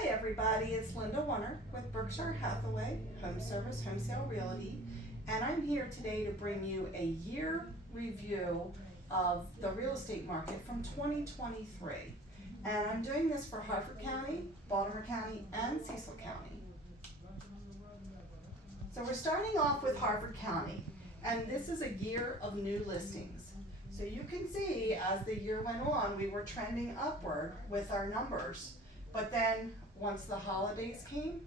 Hi everybody, it's Linda Warner with Berkshire Hathaway Home Service Home Sale Realty, and I'm here today to bring you a year review of the real estate market from 2023. And I'm doing this for Harford County, Baltimore County, and Cecil County. So we're starting off with Harford County, and this is a year of new listings. So you can see as the year went on, we were trending upward with our numbers. But then, once the holidays came,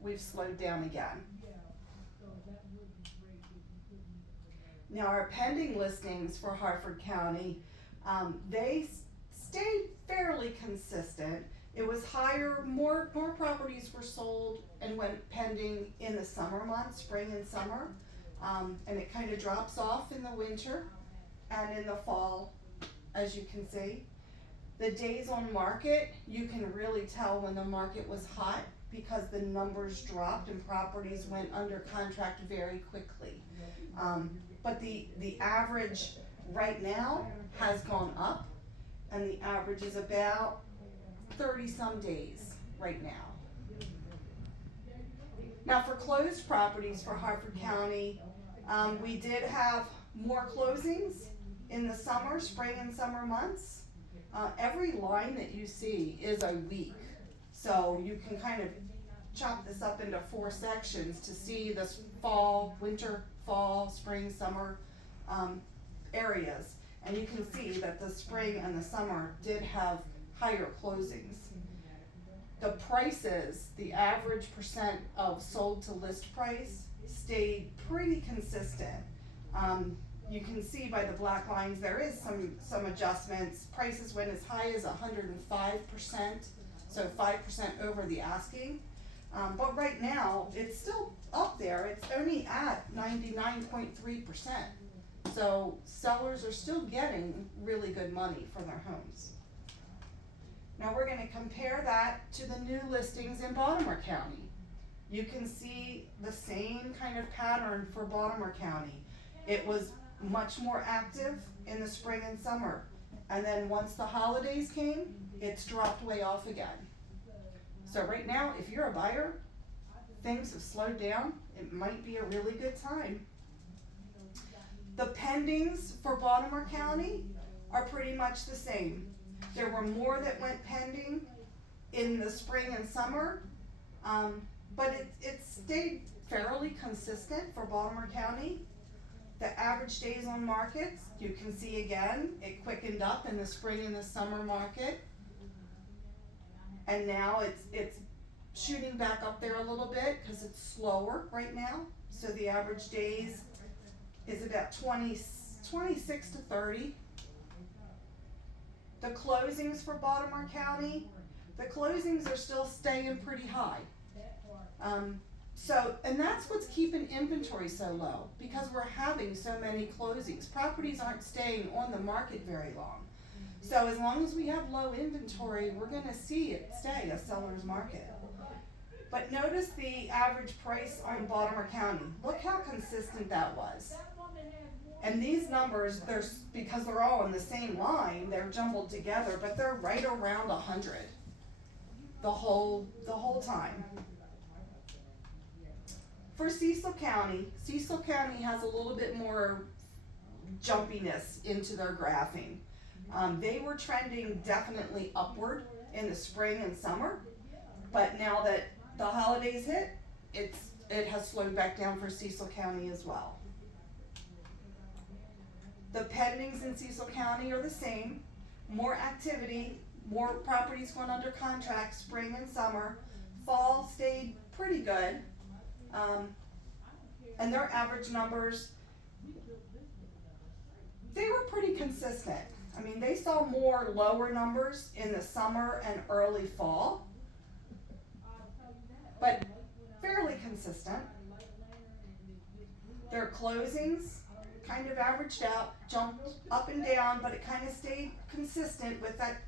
we've slowed down again. Now, our pending listings for Harford County, they stayed fairly consistent. It was higher, more properties were sold and went pending in the summer months, spring and summer, and it kind of drops off in the winter and in the fall, as you can see. The days on market, you can really tell when the market was hot because the numbers dropped and properties went under contract very quickly. But the average right now has gone up, and the average is about 30 some days right now. Now for closed properties for Harford County, we did have more closings in the summer, spring and summer months. Every line that you see is a week, so you can kind of chop this up into 4 sections to see this fall, winter, fall, spring, summer areas, and you can see that the spring and the summer did have higher closings. The prices, the average percent of sold to list price stayed pretty consistent. You can see by the black lines there is some adjustments. Prices went as high as 105%, so 5% over the asking. But right now it's still up there. It's only at 99.3%. So sellers are still getting really good money for their homes. Now we're going to compare that to the new listings in Baltimore County. You can see the same kind of pattern for Baltimore County. It was much more active in the spring and summer, and then once the holidays came, it's dropped way off again. So right now, if you're a buyer, things have slowed down. It might be a really good time. The pendings for Baltimore County are pretty much the same. There were more that went pending in the spring and summer, but it stayed fairly consistent for Baltimore County. The average days on markets, you can see again, it quickened up in the spring and the summer market. And now it's shooting back up there a little bit because it's slower right now. So the average days is about 26 to 30. The closings for Baltimore County, the closings are still staying pretty high. And that's what's keeping inventory so low, because we're having so many closings. Properties aren't staying on the market very long. So as long as we have low inventory, we're going to see it stay a seller's market. But notice the average price on Baltimore County. Look how consistent that was. And these numbers, because they're all in the same line, they're jumbled together, but they're right around 100 the whole time. For Cecil County has a little bit more jumpiness into their graphing. They were trending definitely upward in the spring and summer, but now that the holidays hit, it has slowed back down for Cecil County as well. The pendings in Cecil County are the same. More activity, more properties went under contract spring and summer. Fall stayed pretty good. And their average numbers, they were pretty consistent. I mean, they saw more lower numbers in the summer and early fall, but fairly consistent. Their closings kind of averaged out, jumped up and down, but it kind of stayed consistent with that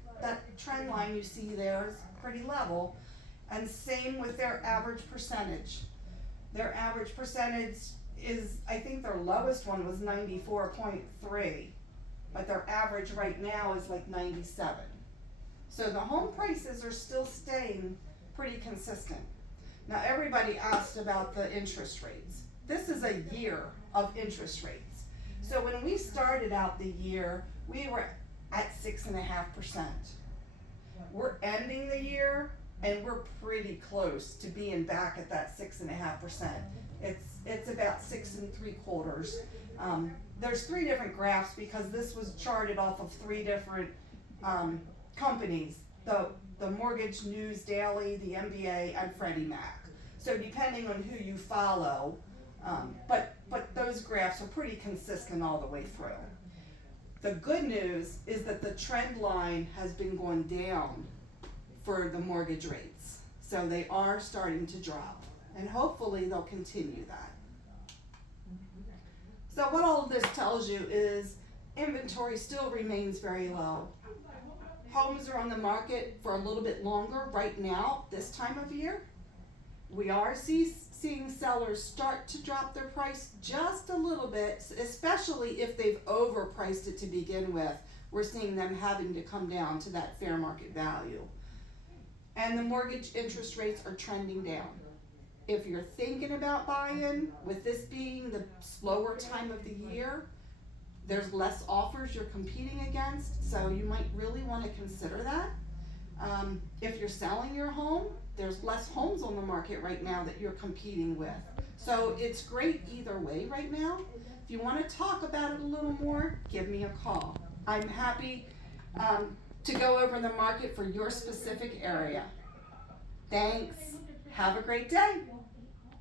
trend line you see there is pretty level. And same with their average percentage. Their average percentage is, I think their lowest one was 94.3, but their average right now is like 97. So the home prices are still staying pretty consistent. Now, everybody asked about the interest rates. This is a year of interest rates. So when we started out the year, we were at 6.5%. We're ending the year and we're pretty close to being back at that 6.5%. It's about 6.75. There's 3 different graphs because this was charted off of 3 different companies: the Mortgage News Daily, the MBA, and Freddie Mac. So depending on who you follow, but those graphs are pretty consistent all the way through. The good news is that the trend line has been going down for the mortgage rates. So they are starting to drop, and hopefully they'll continue that. So what all of this tells you is inventory still remains very low. Homes are on the market for a little bit longer right now, this time of year. We are seeing sellers start to drop their price just a little bit, especially if they've overpriced it to begin with. We're seeing them having to come down to that fair market value. And the mortgage interest rates are trending down. If you're thinking about buying, with this being the slower time of the year, there's less offers you're competing against, so you might really want to consider that. If you're selling your home, there's less homes on the market right now that you're competing with. So it's great either way right now. If you want to talk about it a little more, give me a call. I'm happy to go over the market for your specific area. Thanks. Have a great day.